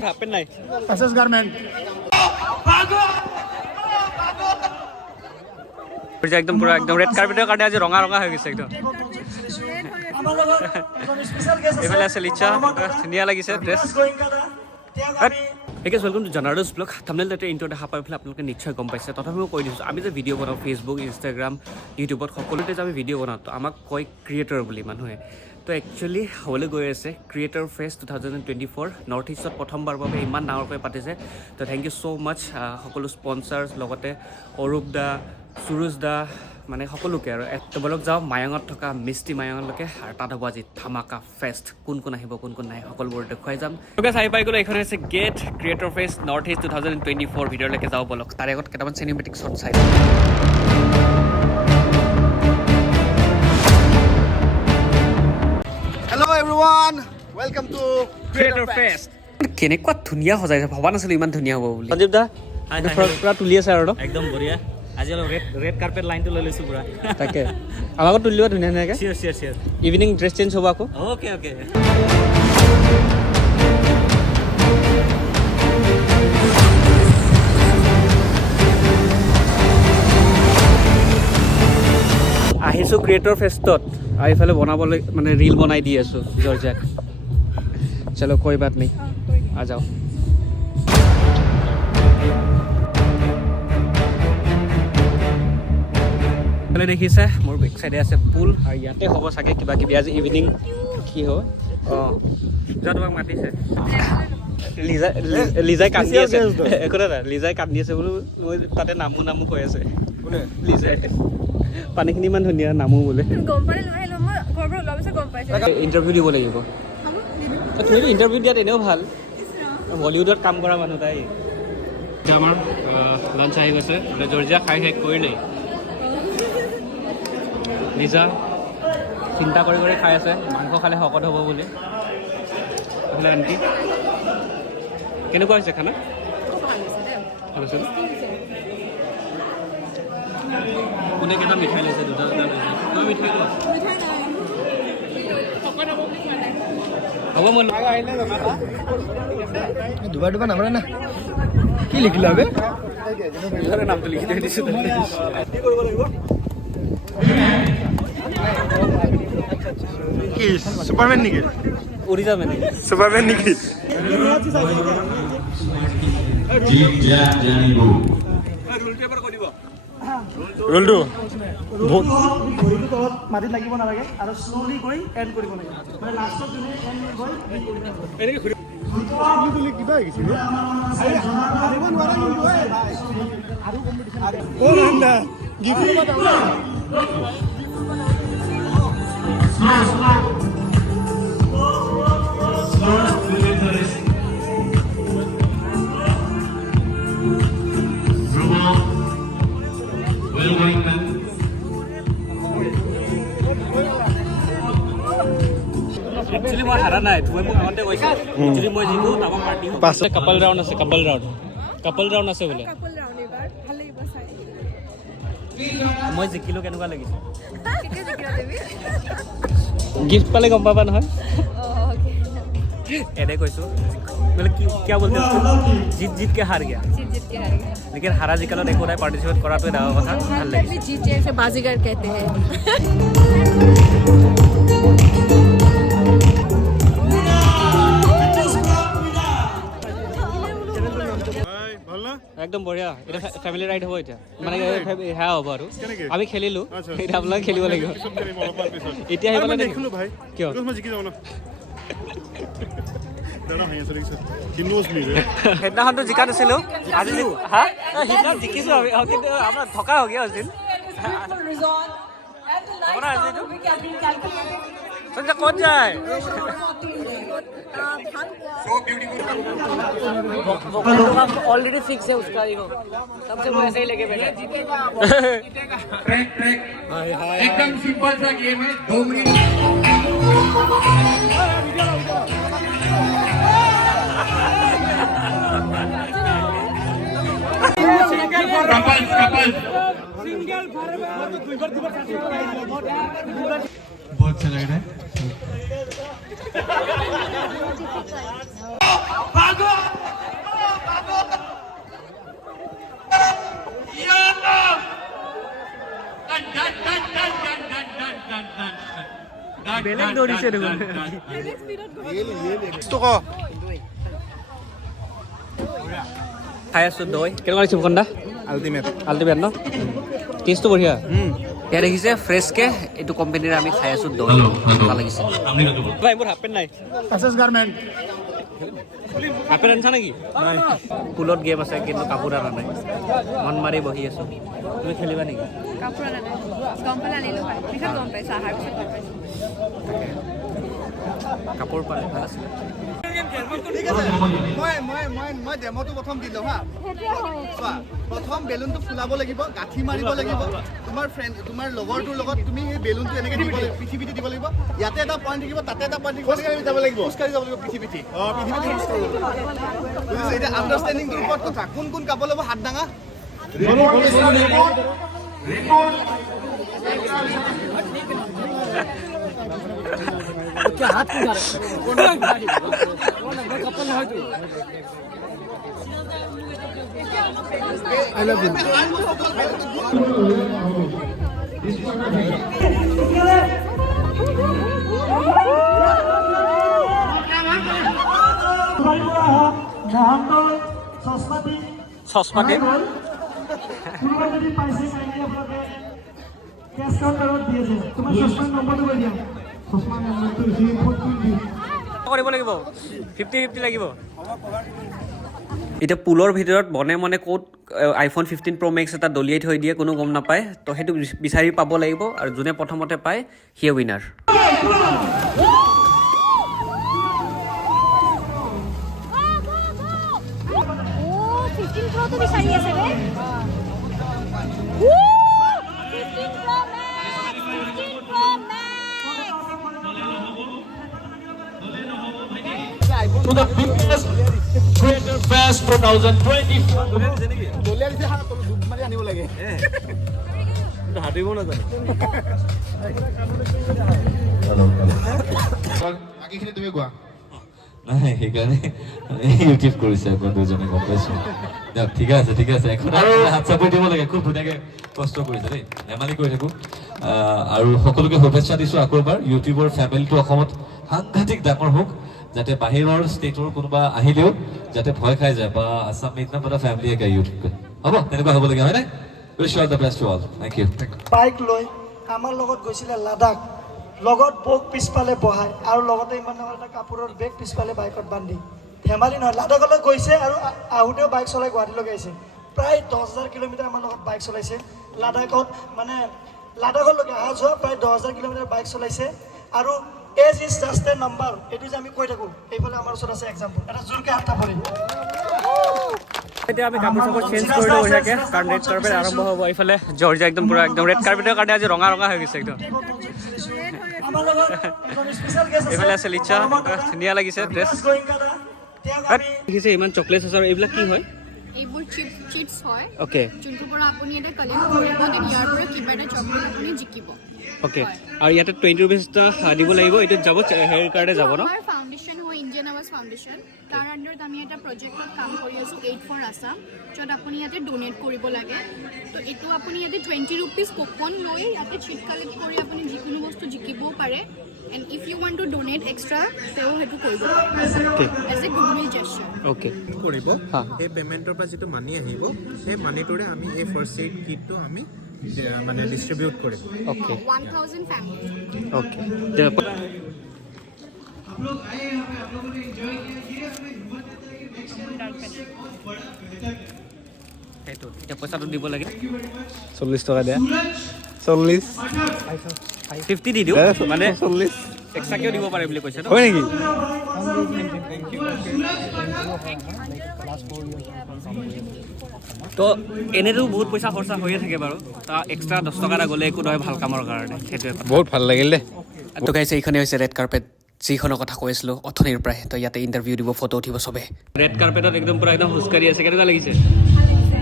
Happen নাই Access garment. একদম পুরা একদম রেড কার্পেটের কারণে আজ রঙা রঙা হয়ে গেছে একদম এফালে আছে লিচা ধুনীয়া লাগিছে ড্ৰেছ হেকে ওয়েলকাম টু জনাৰ্দছ ব্লগ থাম্বনেইল তাতে ইন্ট্ৰ দেখা পাই পেলাই আপোনালোকে নিশ্চয় গম পাইছে তথাপিও কৈ দিছোঁ আমি যে ভিডিঅ' বনাওঁ ফেচবুক ইনষ্টাগ্ৰাম ইউটিউবত সকলোতে যে আমি ভিডিঅ' বনাওঁ তো আমাক কয় ক্ৰিয়েটৰ বুলি মানুহে তো একচুৱেলি হ'বলৈ গৈ আছে ক্ৰিয়েটৰ ফেষ্ট 2024 নৰ্থ ইষ্টত প্ৰথমবাৰ বাবে ইমান ডাঙৰকৈ পাতিছে তো থেংক ইউ ছ' মাছ সকলো স্পনচাৰ্ছ লগতে অৰূপ দা সুৰুজ দা মানে সকলোকে আৰু তো বলক যাওঁ মায়ঙত থকা মিষ্টি মায়ঙলৈকে আৰু তাত হ'ব আজি ধামাকা ফেষ্ট কোন কোন আহিব কোন কোন নাই সকলোবোৰ দেখুৱাই যাম তোকে চাই পাই গ'লো এইখন হৈছে get creator fest north east 2024 ভিডিঅ'লৈকে যাওঁ বলক তাৰে আগত কেইটামান চিনেমেটিক শ্বট চাই Hello everyone, welcome to creator fest কেনেকুৱা ধুনীয়া সজাইছে ভবা নাছিলো ইমান ধুনীয়া হ'ব বুলি সঞ্জীৱ দা পুৰা তুলি আছে আৰু একদম বঢ়িয়া আজি অলপ ৰেড কাৰ্পেট লাইনটো লৈ লৈছোঁ পুৰা তাকে আমাকো তুলি লোৱা ধুনীয়া ধুনীয়াকৈ চিয়ৰ ইভিনিং ড্ৰেছ চেঞ্জ হ'ব আকৌ অ'কে আহিছোঁ ক্ৰিয়েটৰ ফেষ্টত আৰু এইফালে বনাবলৈ মানে ৰীল বনাই দি আছোঁ জৰ্জাক চলো কোই বাত নেই আ যাও এইফালে দেখিছে মোৰ বেক চাইডে আছে পুল আৰু ইয়াতে হ'ব চাগে কিবা কিবি আজি ইভিনিং কি হয় অঁ যোৱা তোমাক মাতিছে লিজাই কান্দি আছে একো নাই লিজাই কান্দি আছে বোলো মই তাতে নামো কৈ আছে লিজাই পানীখিনি ইমান ধুনীয়া নামো বোলে ইণ্টাৰভিউ দিব লাগিব তুমি ইণ্টাৰভিউ দিয়াত এনেও ভাল বলিউডত কাম কৰা মানুহ তাই এতিয়া আমাৰ লাঞ্চ আহি গৈছে জৰ্জিয়া খাই শেষ কৰিলেই লিজা চিন্তা কৰি খাই আছে মাংস খালে শকত হ'ব বুলি আণ্টি কেনেকুৱা হৈছে খানা ভাল হৈছে কোনে কেইটা মিঠাই লৈছে দুটা তই মিঠাই ল হ'ব মই দুবাৰ নামাৰে না কি লিখিলো আবে নামটো লিখি থৈ দিছোঁ কি কৰিব লাগিব কি সুপাৰমেন নেকি উৰি যাম এনেই সুপাৰমেন নেকি ৰোলটো ঘড়ীটো তলত মাটিত লাগিব নালাগে আৰু শ্ল'লি গৈ এণ্ড কৰিব লাগে মানে লাষ্টত যোনে এণ্ড গৈ কিবা আহিছিলে হাৰিব নোৱাৰা কিন্তু আৰু একচুৱেলি মই হাৰা নাই তুমি মোক আগতে কৈছা যদি মই জিকো আমাৰ পাৰ্টি হ'ব কাপল ৰাউণ্ড আছে কাপল ৰাউণ্ড আছে বোলে মই জিকিলোঁ কেনেকুৱা লাগিছে গিফ্ট পালে গম পাবা নহয় এনে কৈছোঁ মানে কিয় বলতে জিত কে হার গয়া लेकिन हारा जिकालो देखो নাই পার্টিসিপেট কৰাটো ডাঙৰ কথা ভাল লাগিছে जीत जैसे बाजीगर कहते हैं একদম বঢ়িয়া এটা ফ্যামিলি রাইড হ'ব এটা মানে হ্যাঁ হ'ব আৰু আমি খেলিলো এটা আপোনাক খেলিব লাগিব এতিয়া আহিব না দেখিলো ভাই কিয় মই জিকি যাও না সেইদিনাখনতো জিকা নাছিলো আজি হা সেইদিনা জিকিছো আমি কিন্তু আমাৰ থকা হৈ গিয়া আছিল সঞ্জয় ক'ত যায় ऑलरेडी फिक्स है उसका देखो तब से वो ऐसे ही लेके बैठा एकदम सिंपल सा गेम है 2 मिनट बहुत अच्छा लग रहा है বেলেগ দৌৰিছে দেখোন খাই আছো দৈ কেনেকুৱা লাগিছে ফুকন দা আল্টিমেট আল্টিমেট ন টেষ্টটো বঢ়িয়া ইয়াত দেখিছে ফ্ৰেছকে এইটো কোম্পানীৰ আমি খাই আছো দৈ ভাল লাগিছে ভাই মোৰ হাফ পেণ্ট নাই এছএছ গাৰ্মেণ্ট হাফ পেণ্ট আনিছা নেকি পুলত গেম আছে কিন্তু কাপোৰ অনা নাই মন মাৰি বহি আছো তুমি খেলিবা নেকি কাপোৰ আনা নাই গম পালে আনিলো হয় পিছত গম পাইছা আহাৰ পিছত গম পাইছা কাপোৰ পালে ভাল আছিলে মই ডেমোটো প্ৰথম দিলোঁ হা চোৱা প্ৰথম বেলুনটো ফুলাব লাগিব গাঁঠি মাৰিব লাগিব তোমাৰ ফ্ৰেণ্ড তোমাৰ লগৰটোৰ লগত তুমি সেই বেলুনটো এনেকৈ দিব লাগিব পৃথিৱীতে দিব লাগিব ইয়াতে এটা পইণ্ট থাকিব তাতে এটা পইণ্ট থাকিব খোজকাঢ়ি যাব লাগিব পৃথিৱীতে বুজিছে এতিয়া আণ্ডাৰষ্টেণ্ডিংটোৰ ওপৰত কথা কোন কোন কাপোৰ ল'ব হাত দাঙা क्या हाथ क्यों जा रहा है कपल है तू I love you. চশমা দিম কৰিব লাগিব 50-50 লাগিব এতিয়া পুলৰ ভিতৰত মনে মনে ক'ত আইফোন 15 Pro Max এটা দলিয়াই থৈ দিয়ে কোনো গম নাপায় তো সেইটো বিচাৰি পাব লাগিব আৰু যোনে প্ৰথমতে পায় সিয়ে winner to the biggest Creator Fest 2024 আনিব লাগে বাকীখিনি তুমি কোৱা নাই সেইকাৰণে ইউটিউব কৰিছে আকৌ দুজনে গম পাইছো ঠিক আছে এখন হাত চাপৰি দিব লাগে খুব ধুনীয়াকৈ কষ্ট কৰিছে দেই ধেমালি কৰি থাকোঁ আৰু সকলোকে শুভেচ্ছা দিছোঁ আকৌ এবাৰ ইউটিউবৰ ফেমিলিটো অসমত সাংঘাতিক ডাঙৰ হওক যাতে বাহিৰৰ ষ্টেটৰ কোনোবা আহিলেও যাতে ভয় খাই যায় বা আছাম में इतना बड़ा फैमिली है क्या यूट्यूब का হ'ব তেনেকুৱা হ'ব লাগে হয়নে wish all the best to all thank you bike লৈ আমাৰ লগত গৈছিলে লাডাখ লগত বোক পিছফালে বহাই আৰু লগতে ইমান ডাঙৰ এটা কাপোৰৰ বেগ পিছফালে বাইকত বান্ধি ধেমালি নহয় লাডাখলৈ গৈছে আৰু আহোঁতেও বাইক চলাই গুৱাহাটীলৈকে আহিছে প্ৰায় 10,000 কিলোমিটাৰ আমাৰ লগত বাইক চলাইছে লাডাখত মানে লাডাখলৈকে অহা যোৱা প্ৰায় 10,000 কিলোমিটাৰ বাইক চলাইছে আৰু age is just a number এইটো যে আমি কৈ থাকোঁ এইফালে আমাৰ ওচৰত আছে এক্সাম্পল এটা জোৰকৈ হাত থাপৰি এতিয়া আমি কাপোৰ চাপোৰ চেঞ্জ কৰি লওঁ বঢ়িয়াকৈ কাৰণ ৰেড কাৰ্পেট আৰম্ভ হ'ব এইফালে জৰ্জিয়া একদম পুৰা একদম ৰেড কাৰ্পেটৰ কাৰণে আজি ৰঙা ৰঙা হৈ গৈছে একদম এইফালে আছে লিচা ধুনীয়া লাগিছে ড্ৰেছ দেখিছে ইমান চকলেট আছে আৰু এইবিলাক কি হয় এইবোৰ চিটছ হয় অ'কে যোনটোৰ পৰা আপুনি এটা কালেক্ট কৰিব দেন ইয়াৰ পৰা কিবা এটা চকলেট আপুনি জিকিব অ'কে আৰু ইয়াতে 20 rupees এটা দিব লাগিব এইটোত যাব হেৰিৰ কাৰণে যাব ন আমাৰ ফাউণ্ডেশ্যন হয় ইণ্ডিয়ান আৱাজ ফাউণ্ডেশ্যন তাৰ আণ্ডাৰত আমি এটা প্ৰজেক্টত কাম কৰি আছোঁ 8 for Assam য'ত আপুনি ইয়াতে ডোনেট কৰিব লাগে তো এইটো আপুনি ইয়াতে 20 rupees কুপন লৈ ইয়াতে চিট কালেক্ট কৰি আপুনি যিকোনো বস্তু জিকিবও পাৰে and if you want to donate extra তেওঁ সেইটো কৰিব as a goodwill gesture okay কৰিব এই পেমেণ্টৰ পৰা যিটো মানি আহিব সেই মানিটোৰে আমি এই ফাৰ্ষ্ট এইড কিটটো আমি মানে ডিষ্ট্ৰিবিউট কৰিম অ'কে 1000 ফ্যামিলি ओके সেইটো এতিয়া পইচাটো দিব লাগে 40 টকা দিয়া 40 50 দি দিওঁ মানে 40 এক্সট্ৰাকেও দিব পাৰে বুলি কৈছে ন হয় নেকি তো এনেতো বহুত পইচা খৰচা হৈয়ে থাকে বাৰু তা এক্সট্ৰা 10 টকা এটা গ'লে একো নহয় ভাল কামৰ কাৰণে সেইটোৱে বহুত ভাল লাগিল দে তো গাইছে এইখনে হৈছে ৰেড কাৰ্পেট যিখনৰ কথা কৈ আছিলোঁ অথনিৰ পৰাই তো ইয়াতে ইণ্টাৰভিউ দিব ফটো উঠিব চবে ৰেড কাৰ্পেটত একদম পুৰা একদম খোজকাঢ়ি আছে কেনেকুৱা লাগিছে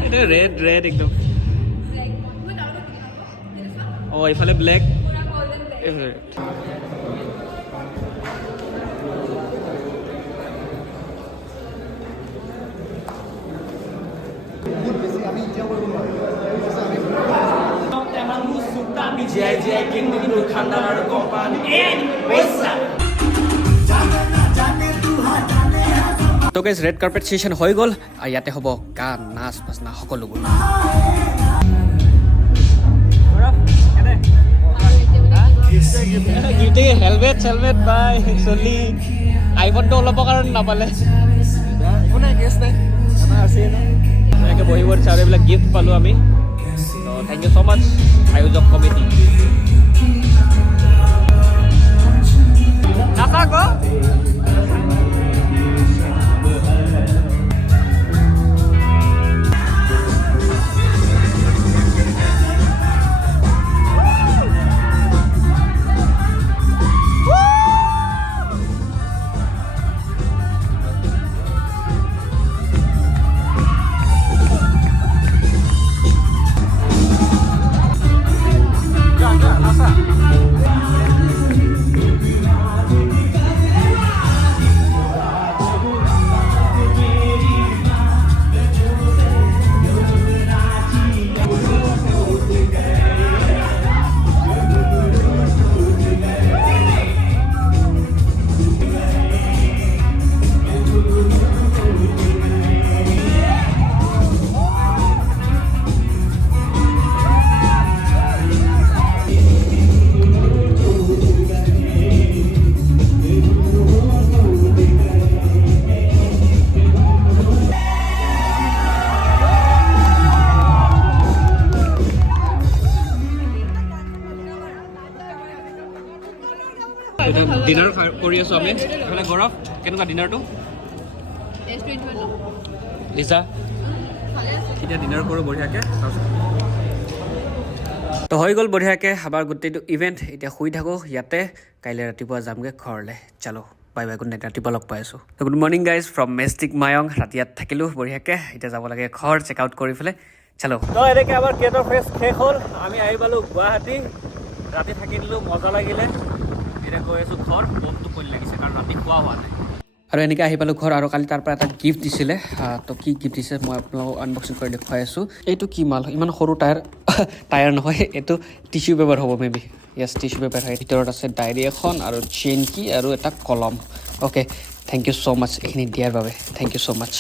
এইটো ৰেড একদম অঁ এইফালে ব্লেক তো গাইজ ৰেড কাৰ্পেট ছেশ্যন হৈ গ'ল আৰু ইয়াতে হ'ব গান নাচ বাজনা সকলোবোৰ হেলমেট চেলমেট বাই চলি আইফোনটো অলপৰ কাৰণে নাপালে এনেকৈ বহিব দিছে আৰু এইবিলাক গিফ্ট পালোঁ আমি তো থেংক ইউ ছ' মাছ আয়োজক কমিটি ডিনাৰ কৰি আছোঁ আমি এইফালে গৌৰৱ কেনেকুৱা ডিনাৰটো লিজা এতিয়া ডিনাৰ কৰোঁ বঢ়িয়াকৈ তো হৈ গ'ল বঢ়িয়াকৈ আমাৰ গোটেইটো ইভেণ্ট এতিয়া শুই থাকোঁ ইয়াতে কাইলৈ ৰাতিপুৱা যামগৈ ঘৰলৈ চালো বাই বাই গুড নাইট ৰাতিপুৱা লগ পাই আছোঁ গুড মৰ্ণিং গাইজ ফ্ৰম মেষ্টিক মায়ং ৰাতি ইয়াত থাকিলোঁ বঢ়িয়াকৈ এতিয়া যাব লাগে ঘৰ চেক আউট কৰি পেলাই চালো তো এনেকৈ আমাৰ ক্ৰিয়েটৰ ফেষ্ট শেষ হ'ল আমি আহি পালোঁ গুৱাহাটী ৰাতি থাকি দিলোঁ মজা লাগিলে এতিয়া গৈ আছোঁ ঘৰ বমটো কৰি লাগিছে কাৰণ ৰাতি খোৱা হোৱা নাই আৰু এনেকৈ আহি পালোঁ ঘৰ আৰু কালি তাৰ পৰা এটা গিফ্ট দিছিলে তো কি গিফ্ট দিছে মই আপোনালোকক আনবক্সিং কৰি দেখুৱাই আছোঁ এইটো কি মাল ইমান সৰু টায়াৰ নহয় এইটো টিচু পেপাৰ হ'ব may be Yes tissue paper হয় ভিতৰত আছে ডায়েৰী এখন আৰু চেইন কি আৰু এটা কলম অ'কে থেংক ইউ ছ' মাছ এইখিনি দিয়াৰ বাবে থেংক ইউ ছ' মাছ